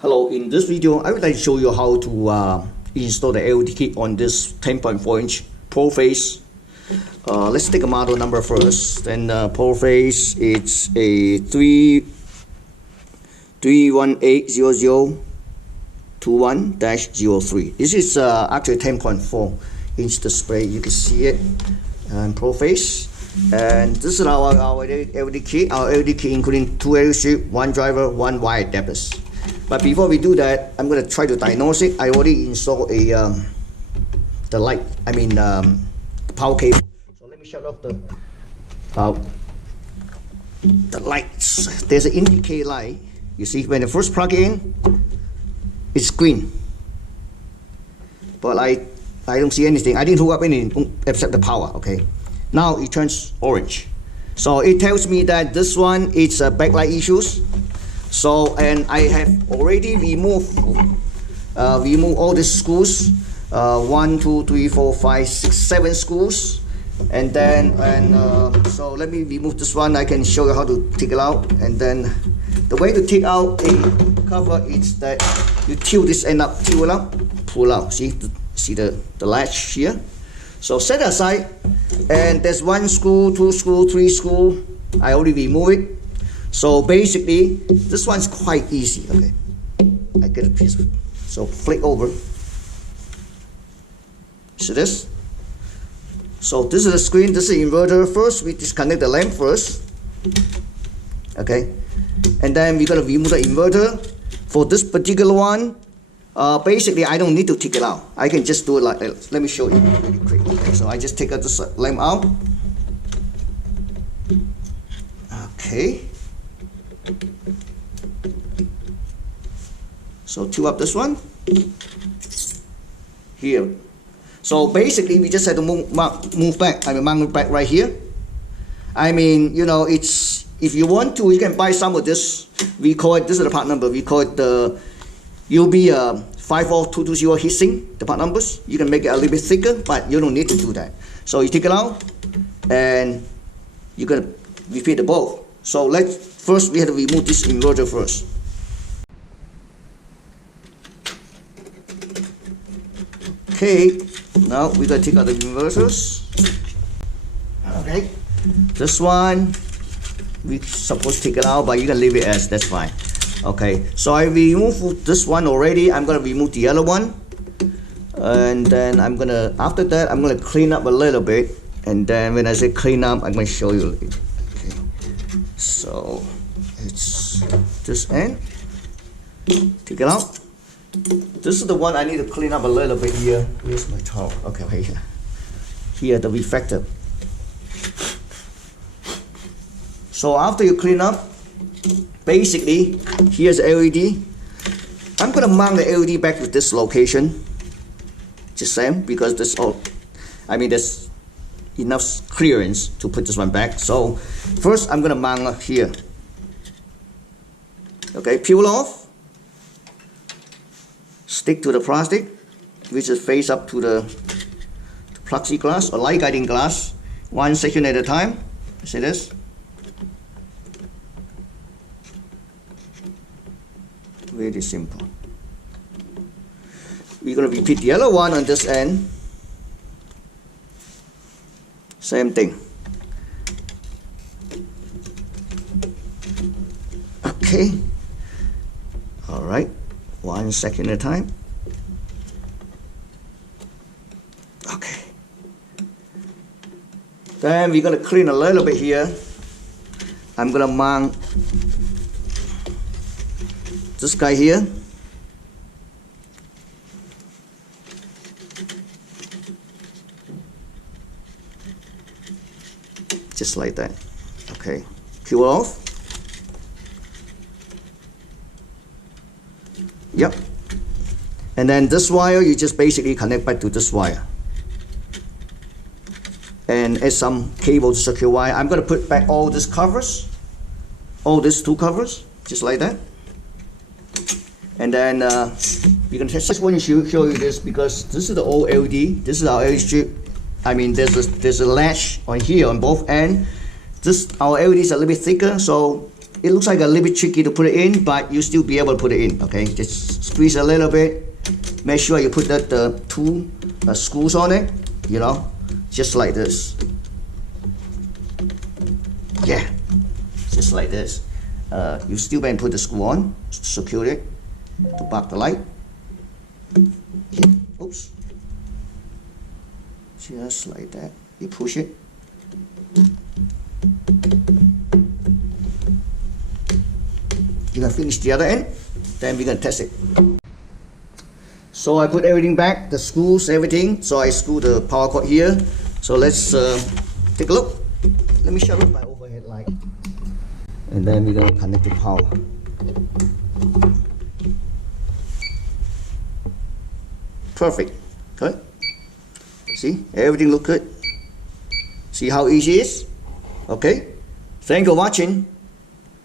Hello, in this video I would like to show you how to install the LED kit on this 10.4-inch Pro Face. Let's take a model number first. Then Pro Face, it's a 3180021-03. This is actually 10.4-inch display. You can see it in Pro Face. And this is our LED kit. Our LED kit including 2 LED strips, 1 driver, 1 wire adapters. But before we do that, I'm going to try to diagnose it. I already installed the power cable. So let me shut off the lights. There's an indicator light. You see, when I first plug it in, it's green. But I don't see anything. I didn't hook up anything except the power. Okay. Now it turns orange. So it tells me that this one is a backlight issues. So, and I have already removed all the screws, 1, 2, 3, 4, 5, 6, 7 screws, and then so let me remove this one. I can show you how to take it out. And then the way to take out a cover is that you tilt this end up, tilt it up, pull out. See the latch here. So set aside, and there's 1 screw, 2 screw, 3 screw. I already removed it. So basically, this one's quite easy. Okay, I get a piece of it. So flick over. See this? So this is the screen. This is the inverter. First, we disconnect the lamp first. Okay, and then we're gonna remove the inverter. For this particular one, basically I don't need to take it out. I can just do it like this. Let me show you really quick. Okay, so I just take this lamp out. Okay. So tilt up this one here. So basically we just have to move back. Mount it back right here. I mean, you know, it's, if you want to, you can buy some of this. We call it, this is the part number. We call it the UB 54220 heatsink. The part numbers. You can make it a little bit thicker, but you don't need to do that. So you take it out, and you're gonna repeat the both. So first we have to remove this inverter first. Okay, now we're gonna take out the inverters. Okay, this one we supposed to take it out, but you can leave it as, that's fine. Okay, so I removed this one already. I'm gonna remove the other one, and then after that I'm gonna clean up a little bit. And then when I say clean up, I'm gonna show you. So it's this end. Take it out. This is the one I need to clean up a little bit here. Where's my towel? Okay, right here. Here, the reflector. So after you clean up, basically, here's the LED. I'm gonna mount the LED back to this location. Just same, because there's enough clearance to put this one back. So first I'm gonna mount here. Okay, peel off, stick to the plastic, which is face up to the plexiglass or light guiding glass, 1 section at a time. See this? Really simple. We're gonna repeat the other one on this end. Same thing. Okay. All right. 1 second at a time. Okay. Then we're gonna clean a little bit here. I'm gonna mount this guy here. Just like that. Okay, peel off. Yep. And then this wire, you just basically connect back to this wire. And add some cable to secure wire. I'm gonna put back all these covers, all these 2 covers, just like that. And then we can test. I just want to show you this because this is the old LED. This is our LED strip. I mean, there's a latch on here on both ends. Our LED is a little bit thicker, so it looks like a little bit tricky to put it in, but you still be able to put it in. Okay, just squeeze a little bit. Make sure you put the two screws on it, you know, just like this. Yeah, just like this. You still can put the screw on, secure it to back the light. Yeah. Oops. Just like that. You push it. You can finish the other end, then we're gonna test it. So I put everything back, the screws, everything. So I screw the power cord here. So let's take a look. Let me shut off my overhead light. And then we're gonna connect the power. Perfect. Good. See, everything look good. See how easy it is? Okay. Thank you for watching.